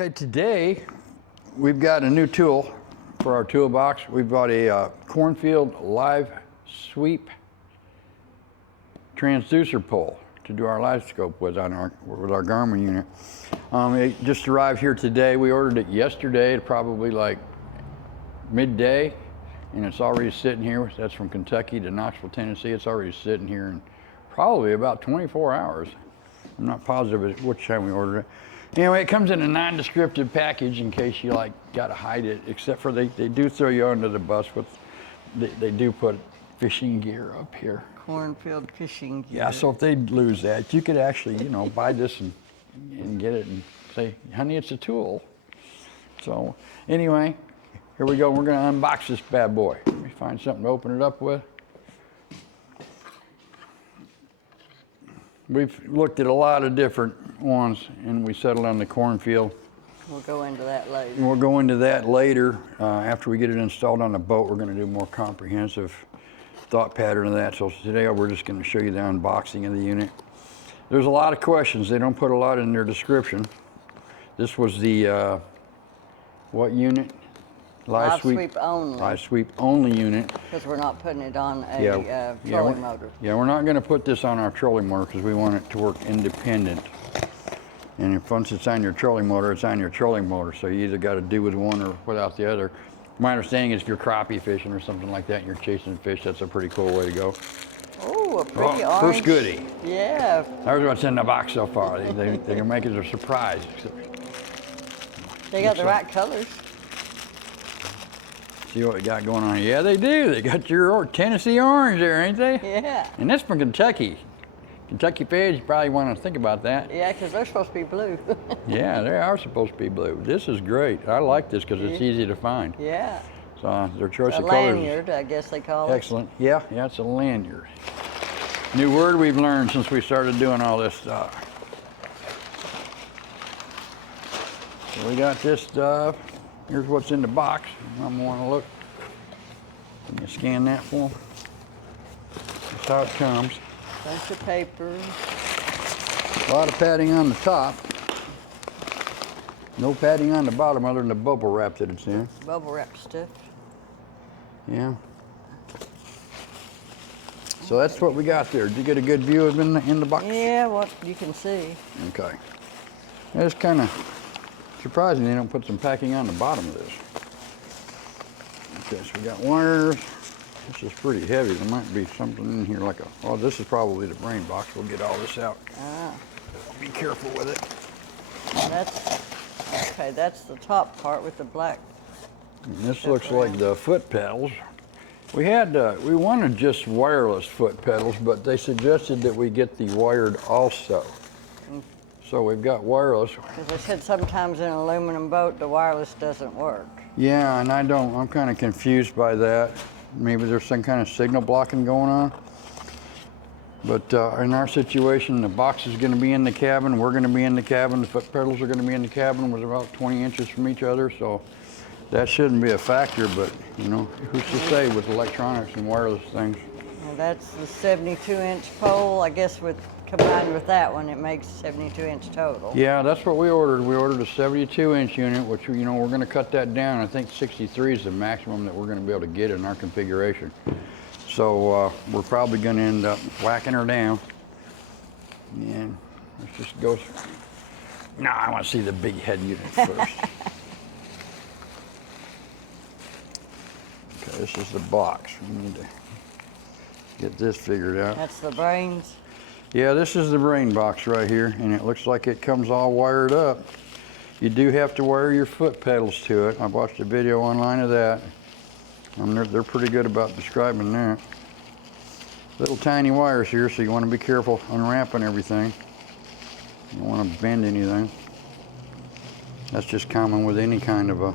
Okay, today we've got a new tool for our toolbox. We bought a Cornfield LiveScope transducer pole to do our LiveScope with our Garmin unit. It just arrived here today. We ordered it yesterday at probably like midday, and it's already sitting here. That's from Kentucky to Knoxville, Tennessee. It's already sitting here in probably about 24 hours. I'm not positive at which time we ordered it. Anyway, it comes in a non-descriptive package in case you gotta hide it, except for they do throw you under the bus with, they do put fishing gear up here. Cornfield fishing gear. Yeah, so if they lose that, you could actually, buy this and get it and say, honey, it's a tool. So anyway, here we go. We're gonna unbox this bad boy. Let me find something to open it up with. We've looked at a lot of different ones, and we settled on the Cornfield. We'll go into that later. We'll go into that later. After we get it installed on the boat, we're going to do a more comprehensive thought pattern of that. So today we're just going to show you the unboxing of the unit. There's a lot of questions. They don't put a lot in their description. This was the, what unit? LiveScope only. LiveScope only unit. Because we're not putting it on a trolling motor. Yeah, we're not going to put this on our trolling motor because we want it to work independent. And if once it's on your trolling motor, it's on your trolling motor. So you either got to do with one or without the other. My understanding is if you're crappie fishing or something like that and you're chasing fish, that's a pretty cool way to go. Oh, a pretty orange. First goodie. Yeah. There's what's in the box so far. They're going to make it a surprise. They got the right colors. See what we got going on here? Yeah, they do. They got your Tennessee orange there, ain't they? Yeah. And that's from Kentucky. Kentucky fish, you probably want to think about that. Yeah, because they're supposed to be blue. Yeah, they are supposed to be blue. This is great. I like this because it's easy to find. Yeah. So their choice of a colors. lanyard, I guess they call it. Excellent. Yeah, it's a lanyard. New word we've learned since we started doing all this stuff. So we got this stuff. Here's what's in the box. I'm going to look. Can you scan that for them? That's how it comes. Bunch of paper. A lot of padding on the top. No padding on the bottom other than the bubble wrap that it's in. Bubble wrap stuff. Yeah. So that's what we got there. Did you get a good view of it in the box? Yeah, what you can see. Okay. It's kind of surprising they don't put some packing on the bottom of this. Okay, so we got wires. This is pretty heavy. There might be something in here like oh, this is probably the brain box. We'll get all this out. Ah. Be careful with it. That's the top part with the black. And this looks like the foot pedals. We wanted just wireless foot pedals, but they suggested that we get the wired also. So we've got wireless. Because they said sometimes in an aluminum boat, the wireless doesn't work. Yeah, and I'm kind of confused by that. Maybe there's some kind of signal blocking going on. But in our situation, the box is going to be in the cabin. We're going to be in the cabin. The foot pedals are going to be in the cabin. We're about 20 inches from each other. So that shouldn't be a factor, but who's to say with electronics and wireless things. Well, that's the 72-inch pole. I guess combined with that one, it makes 72-inch total. Yeah, that's what we ordered. We ordered a 72-inch unit, which, we're going to cut that down. I think 63 is the maximum that we're going to be able to get in our configuration. So we're probably going to end up whacking her down. And let's just go. No, I want to see the big head unit first. Okay, this is the box. We need to get this figured out. That's the brains. Yeah, this is the brain box right here, and it looks like it comes all wired up. You do have to wire your foot pedals to it. I watched a video online of that. They're pretty good about describing that. Little tiny wires here, so you want to be careful unwrapping everything. You don't want to bend anything. That's just common with any kind of a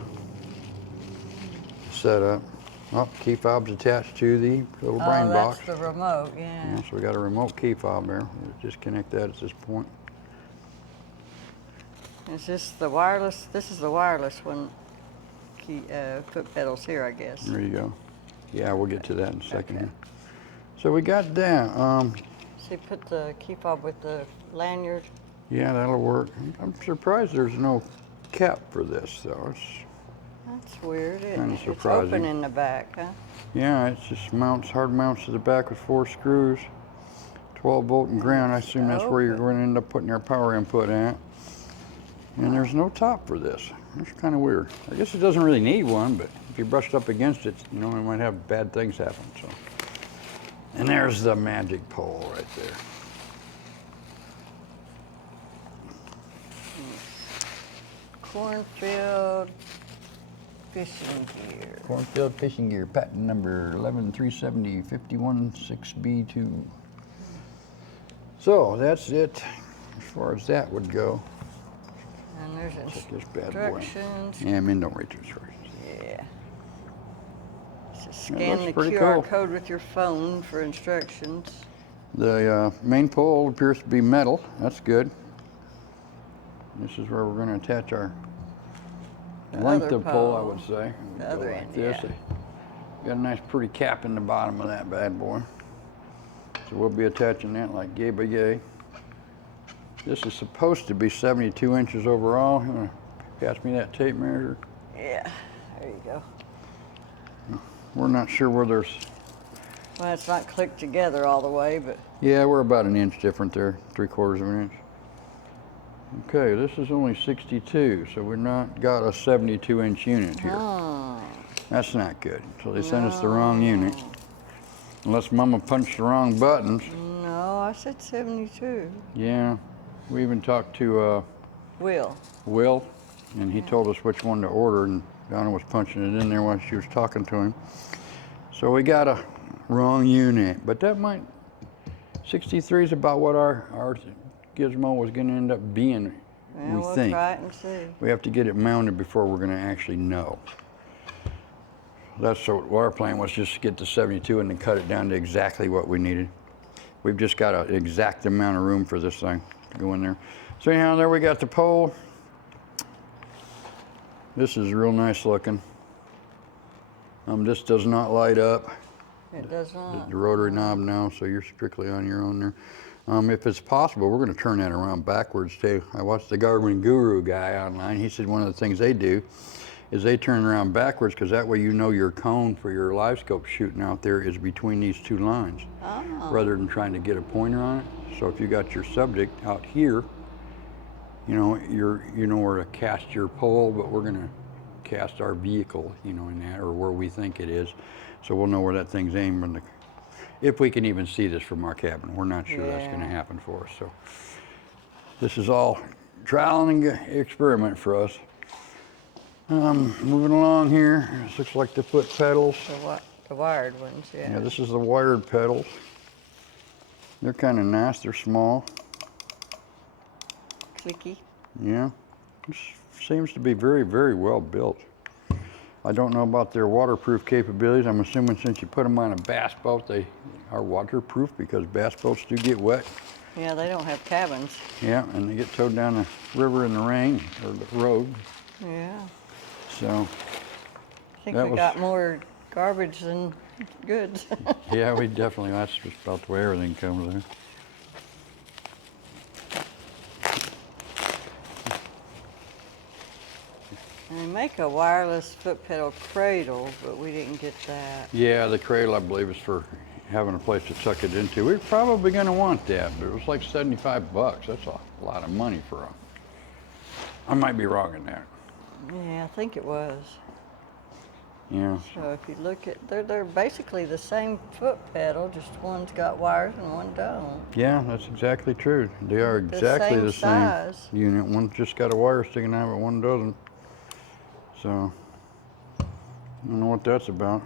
setup. Oh, key fob's attached to the little brain box. Oh, that's the remote, yeah. So we got a remote key fob there. We'll disconnect that at this point. Is this the wireless? This is the wireless one. Foot pedals here, I guess. There you go. Yeah, we'll get to that in a second here. So we got that. So you put the key fob with the lanyard. Yeah, that'll work. I'm surprised there's no cap for this, though. That's weird, isn't Kinda it? It's surprising. open in the back, huh? Yeah, it just mounts, hard mounts to the back with 4 screws. 12 volt and ground. I assume that's where you're Open. going to end up putting your power input at. And there's no top for this. That's kind of weird. I guess it doesn't really need one, but if you brushed up against it, you know, it might have bad things happen. So, and there's the magic pole right there. Cornfield fishing gear. Cornfield fishing gear, patent number 11370 516B2. So that's it as far as that would go. And there's Check this bad boy. instructions. Yeah, men don't read instructions. Yeah. Just That scan looks the pretty QR cool. code with your phone for instructions. The main pole appears to be metal. That's good. This is where we're going to attach our length other of pole, I pole. would say. The Go other like end, this. yeah. Got a nice pretty cap in the bottom of that bad boy. So we'll be attaching that like yay by yay. This is supposed to be 72 inches overall. You want to pass me that tape measure? Yeah, there you go. We're not sure where there's... Well, it's not clicked together all the way, but Yeah, we're about an inch different there, 3/4 of an inch. Okay, this is only 62, so we're not got a 72-inch unit here. oh, That's not good. So they sent us the wrong unit. Unless Mama punched the wrong buttons. no, I said 72. Yeah, we even talked to Will. Will, and he told us which one to order, and Donna was punching it in there while she was talking to him. So we got a wrong unit, but that might, 63 is about what our gizmo was going to end up being, Yeah, we we'll think. try it and see. We have to get it mounted before we're going to actually know. That's what our plan was, just to get to 72 and then cut it down to exactly what we needed. We've just got an exact amount of room for this thing to go in there. So anyhow, there we got the pole. This is real nice looking. This does not light up. It does not. The rotary knob now, so you're strictly on your own there. If it's possible, we're going to turn that around backwards too. I watched the Garmin Guru guy online. He said one of the things they do is they turn around backwards because that way you know your cone for your LiveScope shooting out there is between these two lines, rather than trying to get a pointer on it. So if you got your subject out here, you know where to cast your pole, but we're going to cast our vehicle, in that, or where we think it is. So we'll know where that thing's aimed. If we can even see this from our cabin. We're not sure that's going to happen for us. So this is all trial and experiment for us. Moving along here, this looks like the foot pedals. The wired ones, yeah. Yeah, this is the wired pedals. They're kind of nice, they're small. Clicky. Yeah, this seems to be very, very well built. I don't know about their waterproof capabilities. I'm assuming since you put them on a bass boat, they are waterproof because bass boats do get wet. Yeah, they don't have cabins. Yeah, and they get towed down the river in the rain, or the road. Yeah. So, I think That we was- got more garbage than goods. yeah, we definitely, that's just about the way everything comes there. And they make a wireless foot pedal cradle, but we didn't get that. Yeah, the cradle, I believe, is for having a place to tuck it into. We're probably going to want that, but it was like 75 bucks. That's a lot of money for a... I might be wrong in that. Yeah, I think it was. Yeah. So if you look at, they're basically the same foot pedal, just one's got wires and one don't. Yeah, that's exactly true. They are The exactly same the same size. unit. One's just got a wire sticking out, but one doesn't. So, I don't know what that's about.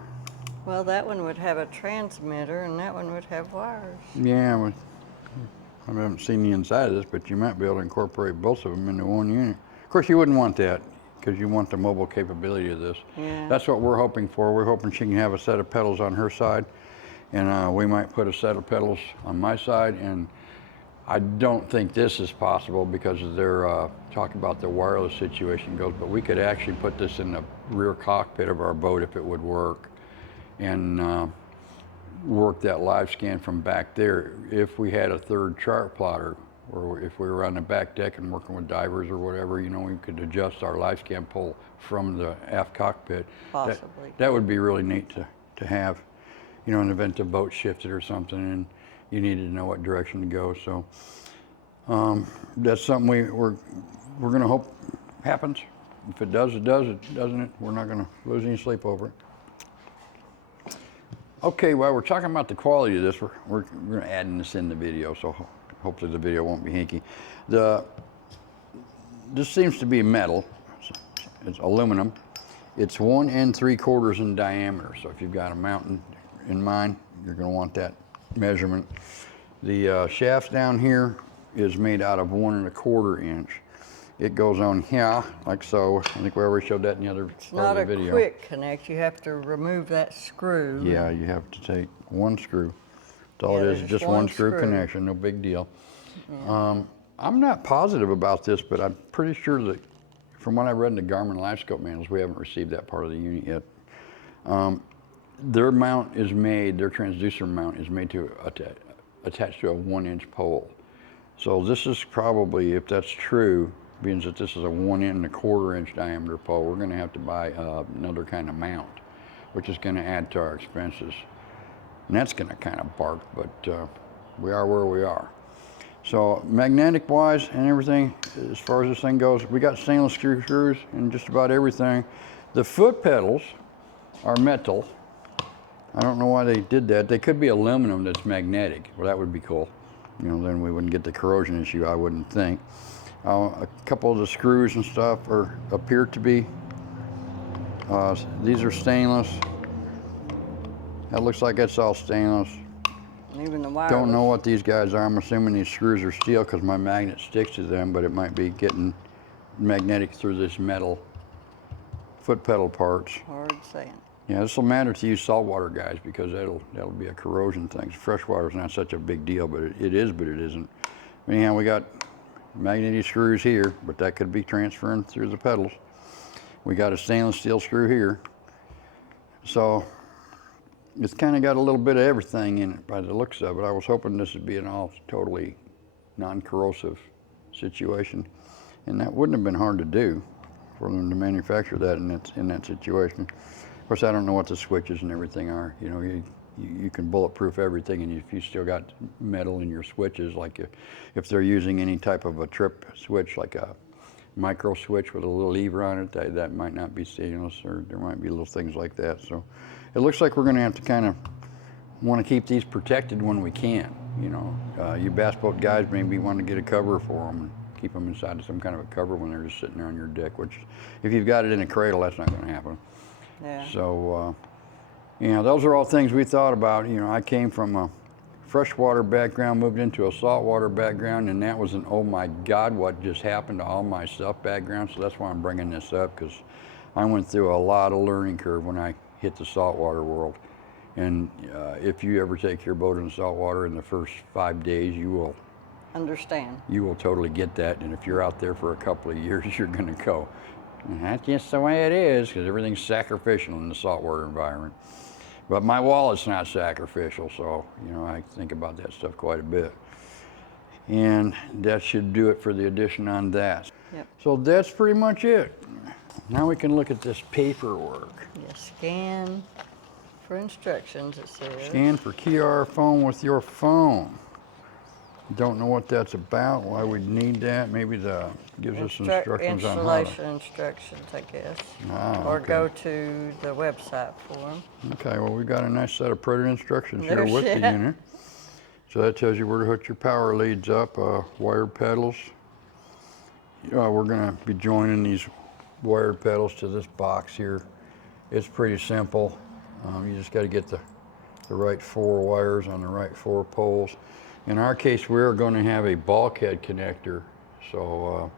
Well, that one would have a transmitter and that one would have wires. Yeah, I haven't seen the inside of this, but you might be able to incorporate both of them into one unit. Of course, you wouldn't want that because you want the mobile capability of this. Yeah. That's what we're hoping for. We're hoping she can have a set of pedals on her side, and we might put a set of pedals on my side. And I don't think this is possible because of their talk about the wireless situation goes, but we could actually put this in the rear cockpit of our boat if it would work, and work that live scan from back there. If we had a third chart plotter, or if we were on the back deck and working with divers or whatever, you know, we could adjust our live scan pole from the aft cockpit. Possibly. That would be really neat to have, you know, in the event the boat shifted or something and you needed to know what direction to go. So that's something we're going to hope happens. If it does, it does. It doesn't, we're not going to lose any sleep over it. Okay, while we're talking about the quality of this, we're going to add this in the video, so hopefully the video won't be hinky. This seems to be metal. It's aluminum. It's 1 3/4 in diameter. So if you've got a mountain in mind, you're going to want that measurement. The shaft down here is made out of 1 1/4 inch. It goes on here, like so. I think we already showed that in the other part of the video. It's not a quick connect. You have to remove that screw. Yeah, you have to take one screw. That's all it is, just one screw connection, no big deal. Yeah. I'm not positive about this, but I'm pretty sure that from what I read in the Garmin LiveScope manuals, we haven't received that part of the unit yet. Their mount is made, their transducer mount is made to attach to a 1-inch pole. So this is probably, if that's true, being that this is a 1 1/4 inch diameter pole, we're going to have to buy another kind of mount, which is going to add to our expenses. And that's going to kind of bark, but we are where we are. So magnetic wise and everything, as far as this thing goes, we got stainless steel screws and just about everything. The foot pedals are metal. I don't know why they did that. They could be aluminum that's magnetic. Well, that would be cool. You know, then we wouldn't get the corrosion issue, I wouldn't think. A couple of the screws and stuff appear to be, these are stainless. That looks like it's all stainless. Even the wireless. Don't know what these guys are. I'm assuming these screws are steel because my magnet sticks to them, but it might be getting magnetic through this metal foot pedal parts. Hard saying. Yeah, this will matter to you saltwater guys because that'll be a corrosion thing. Freshwater is not such a big deal, but it is, but it isn't. Anyhow, we got magnetic screws here, but that could be transferring through the pedals. We got a stainless steel screw here. So it's kind of got a little bit of everything in it by the looks of it. I was hoping this would be an all totally non-corrosive situation. And that wouldn't have been hard to do for them to manufacture that in that situation. Of course, I don't know what the switches and everything are. You know, you can bulletproof everything, and if you still got metal in your switches, like if they're using any type of a trip switch, like a micro switch with a little lever on it, that might not be stainless, or there might be little things like that. So it looks like we're going to have to kind of want to keep these protected when we can. You know, you bass boat guys maybe want to get a cover for them and keep them inside of some kind of a cover when they're just sitting there on your deck, which if you've got it in a cradle, that's not going to happen. Yeah. So, you know, those are all things we thought about. You know, I came from a freshwater background, moved into a saltwater background, and that was an oh my God, what just happened to all my stuff background. So that's why I'm bringing this up, because I went through a lot of learning curve when I hit the saltwater world. And if you ever take your boat in the saltwater in the first 5 days, you will understand. You will totally get that. And if you're out there for a couple of years, you're going to go. And that's just the way it is, because everything's sacrificial in the saltwater environment. But my wallet's not sacrificial, so, you know, I think about that stuff quite a bit. And that should do it for the addition on that. Yep. So that's pretty much it. Now we can look at this paperwork. Yeah, scan for instructions, it says. Scan for QR phone with your phone. Don't know what that's about, why we'd need that. Maybe gives us instructions on how to. Installation instructions, I guess. Ah, or okay. go to the website for them. Okay, well, we got a nice set of printed instructions here There's with the that. unit. So that tells you where to hook your power leads up, wired pedals. We're gonna be joining these wired pedals to this box here. It's pretty simple. You just gotta get the right 4 wires on the right 4 poles. In our case, we're going to have a bulkhead connector, so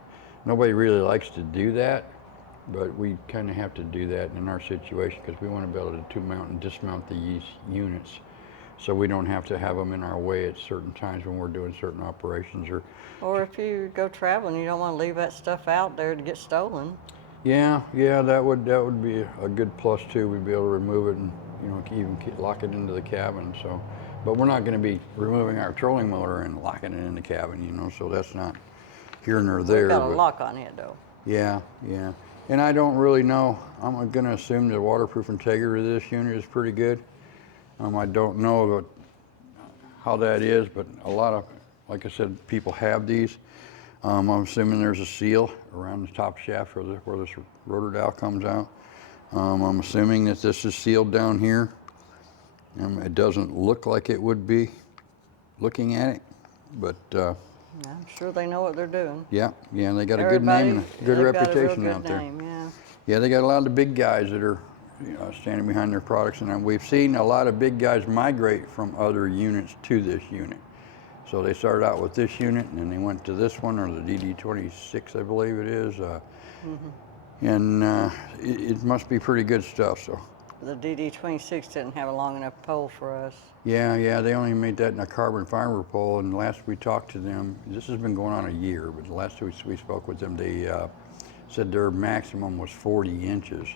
nobody really likes to do that, but we kind of have to do that in our situation because we want to be able to mount and dismount these units, so we don't have to have them in our way at certain times when we're doing certain operations. Or if you go traveling, you don't want to leave that stuff out there to get stolen. Yeah, that would be a good plus too. We'd be able to remove it and, you know, even lock it into the cabin. So but we're not going to be removing our trolling motor and locking it in the cabin, you know, so that's not here nor there. We've got a but lock on it though. yeah, yeah. And I don't really know. I'm going to assume the waterproof integrity of this unit is pretty good. I don't know how that is, but a lot of, like I said, people have these. I'm assuming there's a seal around the top shaft where this rotor dowel comes out. I'm assuming that this is sealed down here. It doesn't look like it would be looking at it, but I'm sure they know what they're doing. yeah, they got a good name and a good reputation out there. Name, yeah. Yeah, they got a lot of the big guys that are, you know, standing behind their products, and we've seen a lot of big guys migrate from other units to this unit. So they started out with this unit, and then they went to this one, or the DD26, I believe it is, and it must be pretty good stuff. So. The DD26 didn't have a long enough pole for us. Yeah, they only made that in a carbon fiber pole, and last we talked to them, this has been going on a year, but the last we spoke with them, they said their maximum was 40 inches.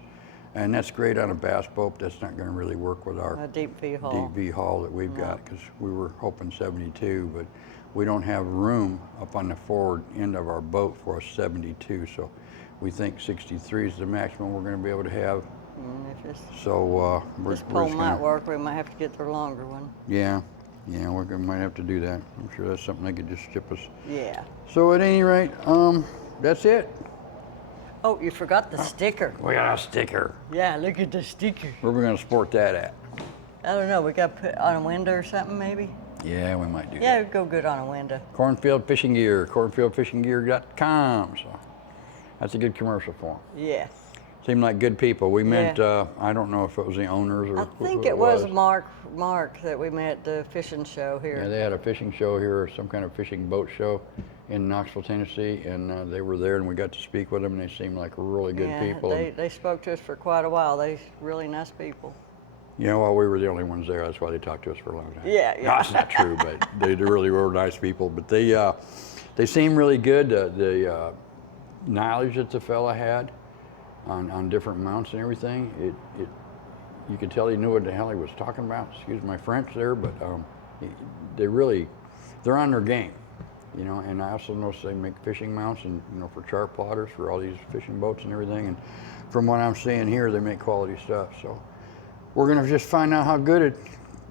And that's great on a bass boat. That's not going to really work with our deep V hull. Deep V hull that we've got, because we were hoping 72, but we don't have room up on the forward end of our boat for a 72. So we think 63 is the maximum we're going to be able to have. So this pole might work. We might have to get their longer one. Yeah, we might have to do that. I'm sure that's something they could just ship us. Yeah. So at any rate, that's it. Oh, you forgot the sticker. We got a sticker. Yeah, look at the sticker. Where are we going to sport that at? I don't know. We got to put on a window or something, maybe? Yeah, we might do that. Yeah, it'd go good on a window. Cornfield Fishing Gear, cornfieldfishinggear.com. So that's a good commercial for them. Yeah. Seemed like good people. We met, I don't know if it was the owners or I think it was Mark that we met at the fishing show here. Yeah, they had a fishing show here, or some kind of fishing boat show in Knoxville, Tennessee, and they were there, and we got to speak with them, and they seemed like really good people. They spoke to us for quite a while. They're really nice people. You know, well, we were the only ones there. That's why they talked to us for a long time. Yeah. No, that's not true, but they really were nice people. But they seemed really good. The knowledge that the fella had on different mounts and everything, you could tell he knew what the hell he was talking about. Excuse my French there, but they're on their game, you know. And I also noticed they make fishing mounts, and you know, for chart plotters for all these fishing boats and everything. And from what I'm seeing here, they make quality stuff. So we're gonna just find out how good it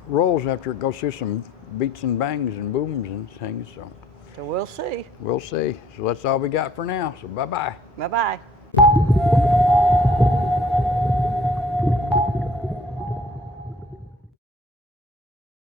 rolls after it goes through some beats and bangs and booms and things. So we'll see. We'll see. So that's all we got for now. So bye-bye. Bye-bye.